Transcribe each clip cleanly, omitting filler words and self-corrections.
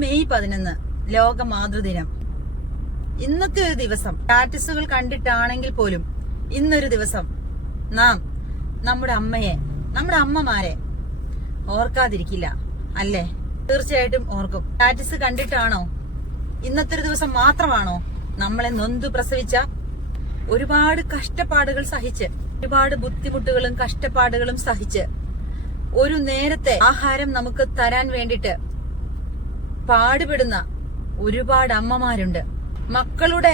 May 11 ലോക മാതൃദിനം. ഇന്നത്തെ ഒരു ദിവസം സ്റ്റാറ്റസുകൾ കണ്ടിട്ടാണെങ്കിൽ പോലും ഇന്നൊരു ദിവസം നാം നമ്മുടെ അമ്മയെ, നമ്മുടെ അമ്മമാരെ ഓർക്കാതിരിക്കില്ല അല്ലേ? തീർച്ചയായിട്ടും ഓർക്കും. സ്റ്റാറ്റസ് കണ്ടിട്ടാണോ? ഇന്നത്തെ ഒരു ദിവസം മാത്രമാണോ നമ്മളെ നൊന്തു പ്രസവിച്ച, ഒരുപാട് കഷ്ടപ്പാടുകൾ സഹിച്ച്, ഒരുപാട് ബുദ്ധിമുട്ടുകളും കഷ്ടപ്പാടുകളും സഹിച്ച് ഒരു നേരത്തെ ആഹാരം നമുക്ക് തരാൻ വേണ്ടിട്ട് പാടുപെടുന്ന ഒരുപാട് അമ്മമാരുണ്ട്. മക്കളുടെ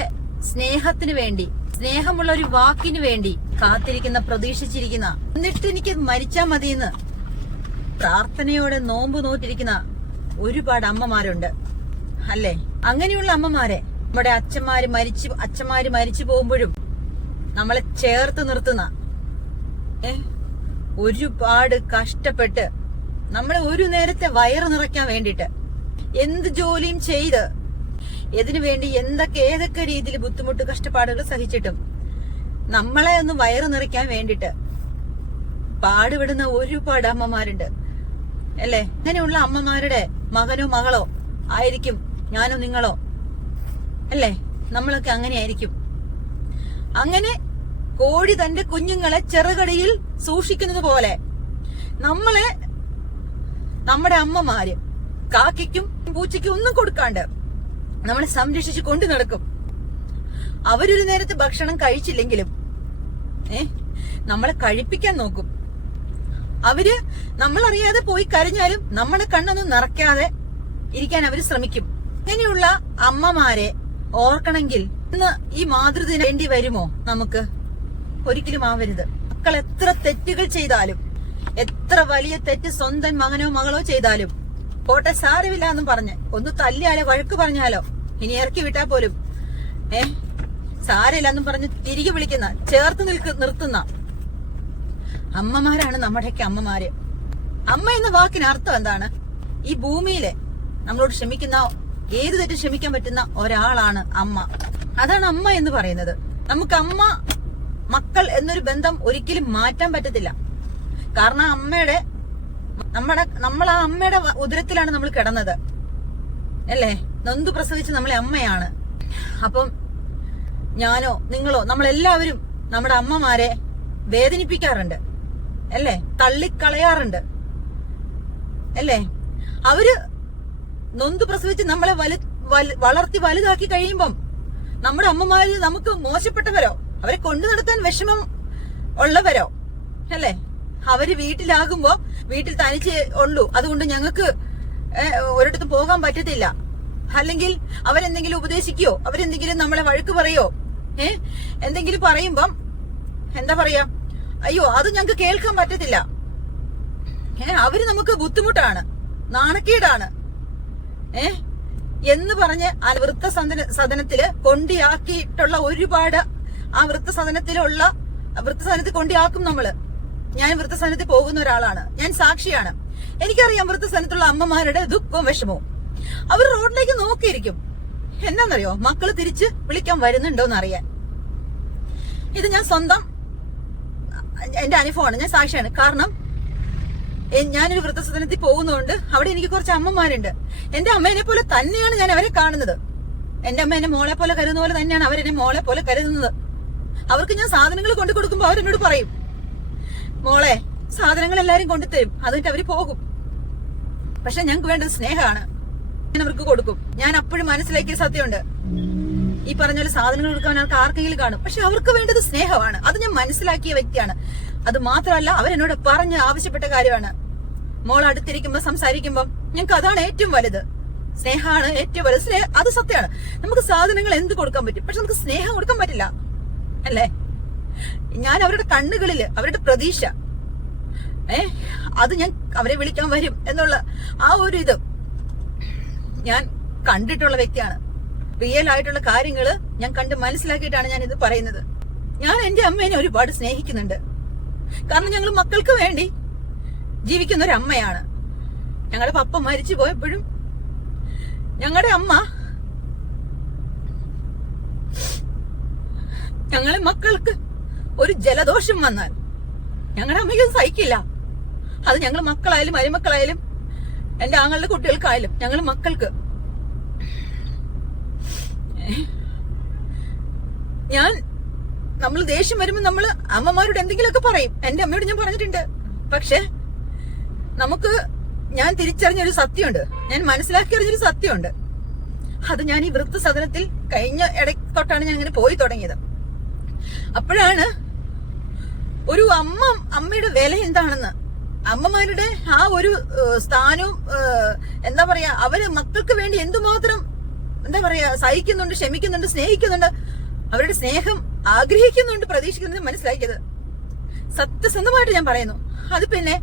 സ്നേഹത്തിന് വേണ്ടി, സ്നേഹമുള്ള ഒരു വാക്കിന് വേണ്ടി കാത്തിരിക്കുന്ന, പ്രതീക്ഷിച്ചിരിക്കുന്ന, എന്നിട്ട് എനിക്ക് മരിച്ചാ മതിയെന്ന് പ്രാർത്ഥനയോടെ നോമ്പ് നോറ്റിരിക്കുന്ന ഒരുപാട് അമ്മമാരുണ്ട് അല്ലേ? അങ്ങനെയുള്ള അമ്മമാരെ നമ്മുടെ അച്ഛന്മാര് മരിച്ചു പോകുമ്പോഴും നമ്മളെ ചേർത്ത് നിർത്തുന്ന, ഒരുപാട് കഷ്ടപ്പെട്ട് നമ്മളെ ഒരു നേരത്തെ വയറ് നിറയ്ക്കാൻ വേണ്ടിട്ട് എന്ത് ജോലിയും ചെയ്ത്, ഇതിനു വേണ്ടി ഏതൊക്കെ രീതിയിൽ ബുദ്ധിമുട്ട് കഷ്ടപ്പാടുകൾ സഹിച്ചിട്ടും നമ്മളെ ഒന്ന് വയറ് നിറയ്ക്കാൻ വേണ്ടിട്ട് പാടുപെടുന്ന ഒരുപാട് അമ്മമാരുണ്ട് അല്ലേ? അങ്ങനെയുള്ള അമ്മമാരുടെ മകനോ മകളോ ആയിരിക്കും ഞാനോ നിങ്ങളോ അല്ലേ? നമ്മളൊക്കെ അങ്ങനെ ആയിരിക്കും. അങ്ങനെ കോഴി തന്റെ കുഞ്ഞുങ്ങളെ ചെറുകടിയിൽ സൂക്ഷിക്കുന്നത് പോലെ നമ്മളെ നമ്മുടെ അമ്മമാര് കാക്കയ്ക്കും പൂച്ചയ്ക്കും ഒന്നും കൊടുക്കാണ്ട് നമ്മളെ സംരക്ഷിച്ച് കൊണ്ടു നടക്കും. അവരൊരു നേരത്തെ ഭക്ഷണം കഴിച്ചില്ലെങ്കിലും നമ്മളെ കഴിപ്പിക്കാൻ നോക്കും. അവര് നമ്മളറിയാതെ പോയി കരഞ്ഞാലും നമ്മളെ കണ്ണൊന്നും നിറയ്ക്കാതെ ഇരിക്കാൻ അവര് ശ്രമിക്കും. ഇങ്ങനെയുള്ള അമ്മമാരെ ഓർക്കണമെങ്കിൽ ഇന്ന് ഈ മാതൃദിനം വേണ്ടി വരുമോ നമുക്ക്? ഒരിക്കലും ആവരുത്. മക്കൾ എത്ര തെറ്റുകൾ ചെയ്താലും, എത്ര വലിയ തെറ്റ് സ്വന്തം മകനോ മകളോ ചെയ്താലും, പോട്ടെ സാരമില്ല എന്നും പറഞ്ഞ് ഒന്ന് തല്ലിയാലോ വഴക്ക് പറഞ്ഞാലോ ഇനി ഇറക്കി വിട്ടാ പോലും സാരമില്ല എന്നും പറഞ്ഞ് തിരികെ വിളിക്കുന്ന, ചേർത്ത് നിർത്തുന്ന അമ്മമാരാണ് നമ്മുടെയൊക്കെ അമ്മമാര്. അമ്മ എന്ന വാക്കിന് അർത്ഥം എന്താണ്? ഈ ഭൂമിയിലെ നമ്മളോട് ക്ഷമിക്കുന്ന, ഏത് തെറ്റും ക്ഷമിക്കാൻ പറ്റുന്ന ഒരാളാണ് അമ്മ. അതാണ് അമ്മ എന്ന് പറയുന്നത്. നമുക്ക് അമ്മ മക്കൾ എന്നൊരു ബന്ധം ഒരിക്കലും മാറ്റാൻ പറ്റത്തില്ല. കാരണം നമ്മൾ ആ അമ്മയുടെ ഉദരത്തിലാണ് നമ്മൾ കിടന്നത് അല്ലേ? നൊന്തു പ്രസവിച്ച് നമ്മളെ അമ്മയാണ്. അപ്പം ഞാനോ നിങ്ങളോ നമ്മളെല്ലാവരും നമ്മുടെ അമ്മമാരെ വേദനിപ്പിക്കാറുണ്ട് അല്ലേ? തള്ളിക്കളയാറുണ്ട് അല്ലേ? അവര് നൊന്തു പ്രസവിച്ച് നമ്മളെ വളർത്തി വലുതാക്കി കഴിയുമ്പം നമ്മുടെ അമ്മമാര് നമുക്ക് മോശപ്പെട്ടവരോ, അവരെ കൊണ്ടു നടക്കാൻ വിഷമം ഉള്ളവരോ അല്ലേ? അവര് വീട്ടിലാകുമ്പോ വീട്ടിൽ തനിച്ച് ഉള്ളൂ, അതുകൊണ്ട് ഞങ്ങൾക്ക് ഒരിടത്തും പോകാൻ പറ്റത്തില്ല, അല്ലെങ്കിൽ അവരെന്തെങ്കിലും ഉപദേശിക്കോ, അവരെന്തെങ്കിലും നമ്മളെ വഴക്ക് പറയോ, എന്തെങ്കിലും പറയുമ്പം എന്താ പറയാ, അയ്യോ അത് ഞങ്ങൾക്ക് കേൾക്കാൻ പറ്റത്തില്ല, അവര് നമുക്ക് ബുദ്ധിമുട്ടാണ്, നാണക്കേടാണ് എന്ന് പറഞ്ഞ് ആ വൃദ്ധസദനത്തില് കൊണ്ടിയാക്കിയിട്ടുള്ള ഒരുപാട്, ആ വൃദ്ധസദനത്തിൽ കൊണ്ടിയാക്കും നമ്മള്. ഞാൻ വൃദ്ധസദനത്തിൽ പോകുന്ന ഒരാളാണ്, ഞാൻ സാക്ഷിയാണ്. എനിക്കറിയാം വൃദ്ധസദനത്തുള്ള അമ്മമാരുടെ ദുഃഖവും വിഷമവും. അവർ റോഡിലേക്ക് നോക്കിയിരിക്കും. എന്താണെന്നറിയോ? മക്കള് തിരിച്ച് വിളിക്കാൻ വരുന്നുണ്ടോന്ന് അറിയാൻ. ഇത് ഞാൻ സ്വന്തം എന്റെ അനുഭവമാണ്, ഞാൻ സാക്ഷിയാണ്. കാരണം ഞാനൊരു വൃദ്ധസദനത്തിൽ പോകുന്നതുകൊണ്ട് അവിടെ എനിക്ക് കുറച്ച് അമ്മമാരുണ്ട്. എന്റെ അമ്മേനെ പോലെ തന്നെയാണ് ഞാൻ അവരെ കാണുന്നത്. എന്റെ അമ്മ എന്നെ മോളെ പോലെ കരുതുന്ന പോലെ തന്നെയാണ് അവരെന്നെ മോളെ പോലെ കരുതുന്നത്. അവർക്ക് ഞാൻ സാധനങ്ങൾ കൊണ്ടു കൊടുക്കുമ്പോ അവരെന്നോട് പറയും, മോളെ സാധനങ്ങൾ എല്ലാരും കൊണ്ടുതരും, അതിട്ട് അവര് പോകും. പക്ഷെ ഞങ്ങൾക്ക് വേണ്ടത് സ്നേഹമാണ്, ഞാൻ അവർക്ക് കൊടുക്കും. ഞാൻ അപ്പോഴും മനസ്സിലാക്കിയ സത്യമുണ്ട്, ഈ പറഞ്ഞ പോലെ സാധനങ്ങൾ കൊടുക്കാൻ ആൾക്ക് ആർക്കെങ്കിലും കാണും, പക്ഷെ അവർക്ക് വേണ്ടത് സ്നേഹമാണ്. അത് ഞാൻ മനസ്സിലാക്കിയ വ്യക്തിയാണ്. അത് മാത്രമല്ല അവരെന്നോട് പറഞ്ഞ് ആവശ്യപ്പെട്ട കാര്യമാണ്, മോൾ അടുത്തിരിക്കുമ്പോ സംസാരിക്കുമ്പോ ഞങ്ങൾക്ക് അതാണ് ഏറ്റവും വലുത്, സ്നേഹമാണ് ഏറ്റവും വലുത്. അത് സത്യമാണ്. നമുക്ക് സാധനങ്ങൾ എന്ത് കൊടുക്കാൻ പറ്റും, പക്ഷെ നമുക്ക് സ്നേഹം കൊടുക്കാൻ പറ്റില്ല അല്ലേ? ഞാൻ അവരുടെ കണ്ണുകളില് അവരുടെ പ്രതീക്ഷ, അത് ഞാൻ അവരെ വിളിക്കാൻ വരും എന്നുള്ള ആ ഒരു ഇത് ഞാൻ കണ്ടിട്ടുള്ള വ്യക്തിയാണ്. റിയൽ ആയിട്ടുള്ള കാര്യങ്ങള് ഞാൻ കണ്ട് മനസ്സിലാക്കിയിട്ടാണ് ഞാൻ ഇത് പറയുന്നത്. ഞാൻ എന്റെ അമ്മേനെ ഒരുപാട് സ്നേഹിക്കുന്നുണ്ട്. കാരണം ഞങ്ങൾ മക്കൾക്ക് വേണ്ടി ജീവിക്കുന്ന ഒരു അമ്മയാണ്. ഞങ്ങളുടെ പപ്പ മരിച്ചു പോയപ്പോഴും ഞങ്ങളുടെ അമ്മ ഞങ്ങളെ മക്കൾക്ക് ഒരു ജലദോഷം വന്നാൽ ഞങ്ങളുടെ അമ്മയ്ക്ക് സഹിക്കില്ല. അത് ഞങ്ങൾ മക്കളായാലും മരുമക്കളായാലും എന്റെ ആങ്ങളുടെ കുട്ടികൾക്കായാലും ഞങ്ങൾ മക്കൾക്ക് നമ്മൾ ദേഷ്യം വരുമ്പോ നമ്മള് അമ്മമാരോട് എന്തെങ്കിലുമൊക്കെ പറയും. എന്റെ അമ്മയോട് ഞാൻ പറഞ്ഞിട്ടുണ്ട്. പക്ഷെ ഞാൻ തിരിച്ചറിഞ്ഞൊരു സത്യമുണ്ട്, ഞാൻ മനസ്സിലാക്കിയറിഞ്ഞൊരു സത്യമുണ്ട്. അത് ഞാൻ ഈ വൃദ്ധസദനത്തിൽ കഴിഞ്ഞ ഇടയ്ക്ക് തൊട്ടാണ് ഞാൻ ഇങ്ങനെ പോയി തുടങ്ങിയത്. അപ്പോഴാണ് ഒരു അമ്മയുടെ വില എന്താണെന്ന്, അമ്മമാരുടെ ആ ഒരു സ്ഥാനവും എന്താ പറയാ, അവര് മക്കൾക്ക് വേണ്ടി എന്തുമാത്രം സഹിക്കുന്നുണ്ട്, ക്ഷമിക്കുന്നുണ്ട്, സ്നേഹിക്കുന്നുണ്ട്, അവരുടെ സ്നേഹം ആഗ്രഹിക്കുന്നുണ്ട്, പ്രതീക്ഷിക്കുന്നുണ്ട് മനസ്സിലാക്കിയത്. സത്യസന്ധമായിട്ട് ഞാൻ പറയുന്നു. അത് പിന്നെ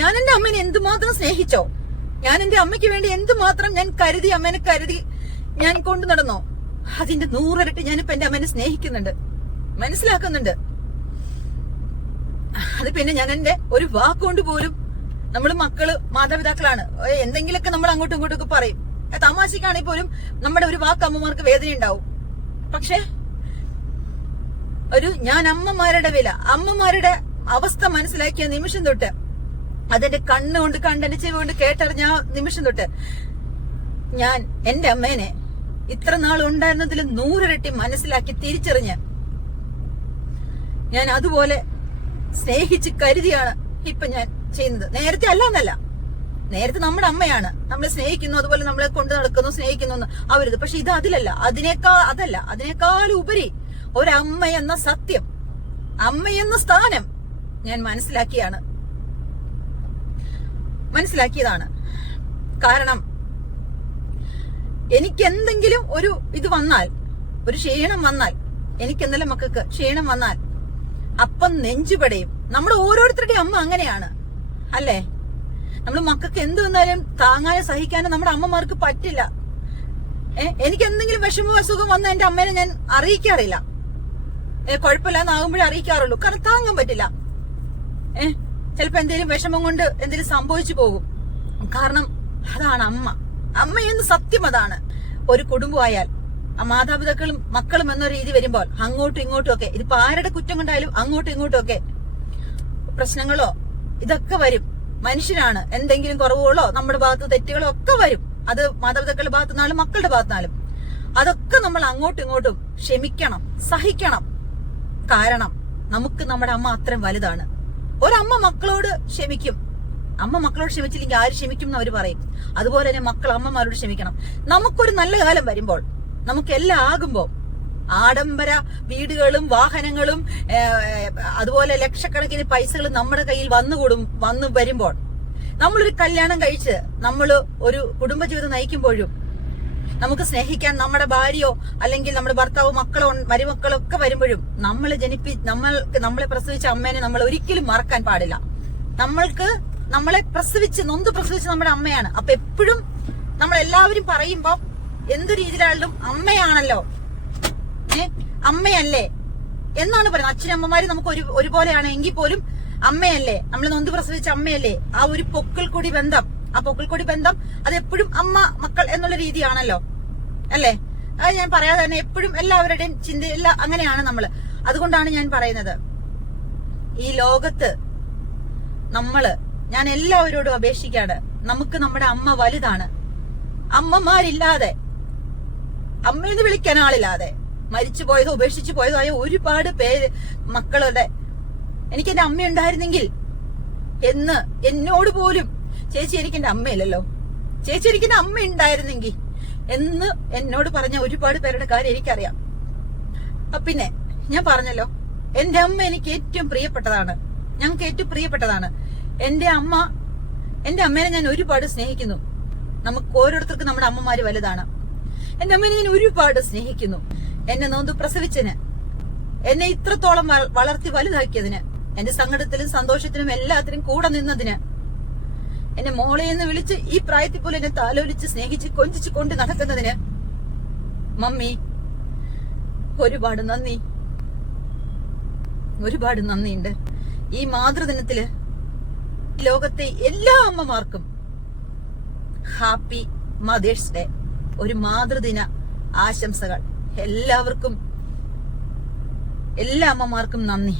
ഞാൻ എന്റെ അമ്മേനെ എന്തുമാത്രം സ്നേഹിച്ചോ, ഞാൻ എന്റെ അമ്മയ്ക്ക് വേണ്ടി എന്തുമാത്രം ഞാൻ അമ്മേനെ കരുതി ഞാൻ കൊണ്ടു നടന്നോ, അതിന്റെ 100 ഇരട്ടി ഞാനിപ്പോ എന്റെ അമ്മേനെ സ്നേഹിക്കുന്നുണ്ട്, മനസ്സിലാക്കുന്നുണ്ട്. അത് പിന്നെ ഞാൻ എന്റെ ഒരു വാക്കുകൊണ്ട് പോലും, നമ്മള് മക്കള് മാതാപിതാക്കളാണ്, എന്തെങ്കിലുമൊക്കെ നമ്മൾ അങ്ങോട്ടും ഇങ്ങോട്ടും പറയും, തമാശക്കാണെങ്കിൽ പോലും നമ്മുടെ ഒരു വാക്ക് അമ്മമാർക്ക് വേദന ഉണ്ടാവും. പക്ഷെ ഞാൻ അമ്മമാരുടെ വില, അമ്മമാരുടെ അവസ്ഥ മനസ്സിലാക്കിയ നിമിഷം തൊട്ട്, അതെന്റെ കണ്ണുകൊണ്ട് എന്റെ ചെവി കൊണ്ട് കേട്ടറിഞ്ഞ നിമിഷം തൊട്ട് ഞാൻ എന്റെ അമ്മേനെ ഇത്ര നാൾ ഉണ്ടായിരുന്നതിൽ 100 ഇരട്ടി മനസ്സിലാക്കി തിരിച്ചറിഞ്ഞ് ഞാൻ അതുപോലെ സ്നേഹിച്ച് കരുതിയാണ് ഇപ്പൊ ഞാൻ ചെയ്യുന്നത്. നേരത്തെ അല്ലാന്നല്ല, നേരത്തെ നമ്മുടെ അമ്മയാണ്, നമ്മളെ സ്നേഹിക്കുന്നു, അതുപോലെ നമ്മളെ കൊണ്ടു നടക്കുന്നു, സ്നേഹിക്കുന്നു അവരിത്. പക്ഷെ ഇത് അതിലല്ല, അതിനേക്കാൾ ഉപരി ഒരമ്മ എന്ന സത്യം, അമ്മയെന്ന സ്ഥാനം ഞാൻ മനസ്സിലാക്കിയതാണ്. കാരണം എനിക്ക് എന്തെങ്കിലും ഒരു ഇത് വന്നാൽ, ഒരു ക്ഷീണം വന്നാൽ, എനിക്ക് എന്തെങ്കിലും മക്കൾക്ക് ക്ഷീണം വന്നാൽ അപ്പം നെഞ്ചുപടയും. നമ്മുടെ ഓരോരുത്തരുടെയും അമ്മ അങ്ങനെയാണ് അല്ലേ? നമ്മൾ മക്കൾക്ക് എന്ത് വന്നാലും താങ്ങാനും സഹിക്കാനും നമ്മുടെ അമ്മമാർക്ക് പറ്റില്ല. എനിക്ക് എന്തെങ്കിലും വിഷമോ അസുഖം വന്ന എന്റെ അമ്മേനെ ഞാൻ അറിയിക്കാറില്ല. കുഴപ്പമില്ലാന്നാകുമ്പോഴേ അറിയിക്കാറുള്ളൂ, കാരണം താങ്ങാൻ പറ്റില്ല. ചിലപ്പോ എന്തെങ്കിലും വിഷമം കൊണ്ട് എന്തെങ്കിലും സംഭവിച്ചു പോകും. കാരണം അതാണ് അമ്മ എന്ന് സത്യം അതാണ്. ഒരു കുടുംബമായാൽ മാതാപിതാക്കളും മക്കളും എന്ന രീതി വരുമ്പോൾ അങ്ങോട്ടും ഇങ്ങോട്ടും ഒക്കെ, ഇതിപ്പോ ആരുടെ കുറ്റം കൊണ്ടായാലും അങ്ങോട്ടും ഇങ്ങോട്ടും ഒക്കെ പ്രശ്നങ്ങളോ ഇതൊക്കെ വരും. മനുഷ്യനാണ്, എന്തെങ്കിലും കുറവുകളോ നമ്മുടെ ഭാഗത്ത് തെറ്റുകളോ ഒക്കെ വരും. അത് മാതാപിതാക്കളുടെ ഭാഗത്തു നിന്നാലും മക്കളുടെ ഭാഗത്തു നിന്നാലും അതൊക്കെ നമ്മൾ അങ്ങോട്ടും ഇങ്ങോട്ടും ക്ഷമിക്കണം, സഹിക്കണം. കാരണം നമുക്ക് നമ്മുടെ അമ്മ അത്രയും വലുതാണ്. ഒരമ്മ മക്കളോട് ക്ഷമിക്കും, അമ്മ മക്കളോട് ക്ഷമിച്ചില്ലെങ്കിൽ ആര് ക്ഷമിക്കും എന്ന് അവര് പറയും. അതുപോലെ തന്നെ മക്കൾ അമ്മമാരോട് ക്ഷമിക്കണം. നമുക്കൊരു നല്ല കാലം വരുമ്പോൾ, നമുക്കെല്ലാം ആകുമ്പോ, ആഡംബര വീടുകളും വാഹനങ്ങളും അതുപോലെ ലക്ഷക്കണക്കിന് പൈസകളും നമ്മുടെ കയ്യിൽ വന്നു വരുമ്പോൾ, നമ്മളൊരു കല്യാണം കഴിച്ച് നമ്മള് ഒരു കുടുംബജീവിതം നയിക്കുമ്പോഴും നമുക്ക് സ്നേഹിക്കാൻ നമ്മുടെ ഭാര്യയോ അല്ലെങ്കിൽ നമ്മുടെ ഭർത്താവോ മക്കളോ മരുമക്കളോ ഒക്കെ വരുമ്പോഴും നമ്മളെ പ്രസവിച്ച അമ്മേനെ നമ്മൾ ഒരിക്കലും മറക്കാൻ പാടില്ല. നമ്മളെ നൊന്ത് പ്രസവിച്ച് നമ്മുടെ അമ്മയാണ്. അപ്പൊ എപ്പോഴും നമ്മളെല്ലാവരും പറയുമ്പോ എന്ത് രീതിയിലായാലും അമ്മയാണല്ലോ, അമ്മയല്ലേ എന്നാണ് പറയുന്നത്. അച്ഛനമ്മമാര് നമുക്ക് ഒരുപോലെയാണ് എങ്കിൽ പോലും അമ്മയല്ലേ, നമ്മളെ നൊന്ത് പ്രസവിച്ച അമ്മയല്ലേ. ആ ഒരു പൊക്കിൾക്കൊടി ബന്ധം അത് എപ്പോഴും അമ്മ മക്കൾ എന്നുള്ള രീതിയാണല്ലോ അല്ലേ? അത് ഞാൻ പറയാതെ തന്നെ എപ്പോഴും എല്ലാവരുടെയും ചിന്തയെല്ലാം അങ്ങനെയാണ് നമ്മള്. അതുകൊണ്ടാണ് ഞാൻ പറയുന്നത്, ഈ ലോകത്ത് ഞാൻ എല്ലാവരോടും അപേക്ഷിക്കാണ്, നമുക്ക് നമ്മുടെ അമ്മ വലുതാണ്. അമ്മമാരില്ലാതെ, അമ്മയെന്ന് വിളിക്കാൻ ആളില്ലാതെ മരിച്ചു പോയതോ ഉപേക്ഷിച്ചു പോയതോ ആയ ഒരുപാട് പേര് മക്കളുടെ, എനിക്ക് എന്റെ അമ്മ ഉണ്ടായിരുന്നെങ്കിൽ എന്ന് എന്നോട് പോലും, ചേച്ചി എനിക്ക് എന്റെ അമ്മയില്ലല്ലോ, ചേച്ചി എനിക്ക് എന്റെ അമ്മ ഉണ്ടായിരുന്നെങ്കിൽ എന്ന് എന്നോട് പറഞ്ഞ ഒരുപാട് പേരുടെ കാര്യം എനിക്കറിയാം. പിന്നെ ഞാൻ പറഞ്ഞല്ലോ, എന്റെ അമ്മ എനിക്ക് ഏറ്റവും പ്രിയപ്പെട്ടതാണ്, ഞങ്ങൾക്ക് ഏറ്റവും പ്രിയപ്പെട്ടതാണ്. എന്റെ അമ്മേനെ ഞാൻ ഒരുപാട് സ്നേഹിക്കുന്നു. നമുക്ക് ഓരോരുത്തർക്കും നമ്മുടെ അമ്മമാര് വലുതാണ്. എന്റെ അമ്മേനെ ഞാൻ ഒരുപാട് സ്നേഹിക്കുന്നു. എന്നെ നൊന്ത് പ്രസവിച്ചതിന്, എന്നെ ഇത്രത്തോളം വളർത്തി വലുതാക്കിയതിന്, എന്റെ സങ്കടത്തിലും സന്തോഷത്തിലും എല്ലാത്തിനും കൂടെ നിന്നതിന്, എന്നെ മോളെ എന്ന് വിളിച്ച് ഈ പ്രായത്തിൽ പോലും എന്നെ താലോലിച്ച് സ്നേഹിച്ച് കൊഞ്ചിച്ച് കൊണ്ട് നടക്കുന്നതിന് മമ്മി ഒരുപാട് നന്ദിയുണ്ട്. ഈ മാതൃദിനത്തില് ലോകത്തെ എല്ലാ അമ്മമാർക്കും ഹാപ്പി മദേഴ്സ് ഡേ, ഒരു മാതൃദിന ആശംസകൾ. എല്ലാ അമ്മമാർക്കും നന്ദി.